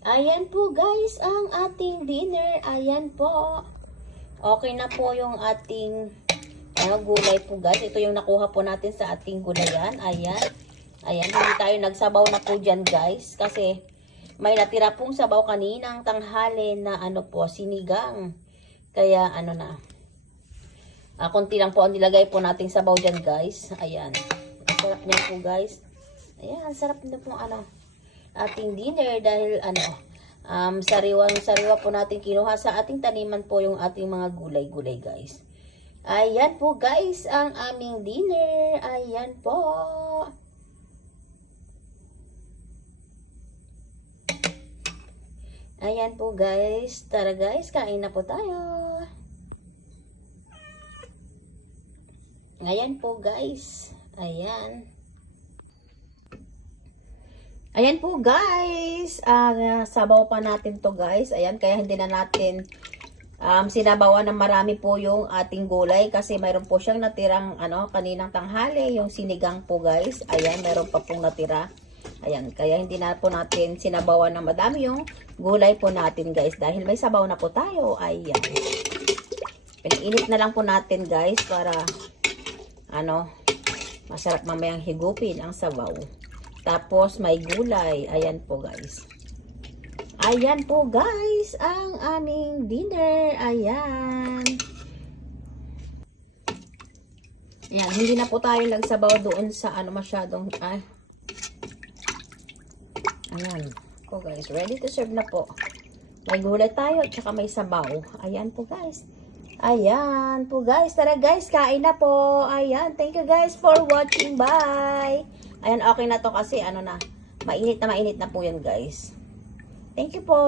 Ayan po guys, ang ating dinner. Ayan po. Okay na po yung ating gulay po guys. Ito yung nakuha po natin sa ating gulayan. Ayan. Ayan, hindi tayo nagsabaw na po dyan guys. Kasi may natira pong sabaw kaninang tanghali na sinigang. Kaya konti lang po ang nilagay po nating sabaw dyan guys. Ayan. Ang sarap niya po guys. Ayan, sarap na po ating dinner dahil sariwa po natin kinuha sa ating taniman po yung ating mga gulay-gulay guys. Ayan po guys ang aming dinner. Ayan po. Ayan po guys. Tara guys, kain na po tayo. Ayan po guys. Ayan. Ayan po guys, sabaw pa natin to guys. Ayan, kaya hindi na natin sinabawan ng marami po yung ating gulay kasi mayroon po siyang natirang kaninang tanghali, yung sinigang po guys. Ayan, mayroon pa pong natira. Ayan, kaya hindi na po natin sinabawan ng madami yung gulay po natin guys dahil may sabaw na po tayo. Ayan. Pinainit na lang po natin guys para masarap mamayang higupin ang sabaw. Tapos may gulay. Ayan po guys. Ayan po guys ang aming dinner. Ayan. Ayan, hindi na po tayo nagsabaw doon sa masyadong ayan po guys. Ready to serve na po. May gulay tayo at saka may sabaw. Ayan po guys. Ayan po guys. Tara guys, kain na po. Ayan. Thank you guys for watching. Bye. Ayan, okay na to kasi mainit na po yan guys. Thank you po.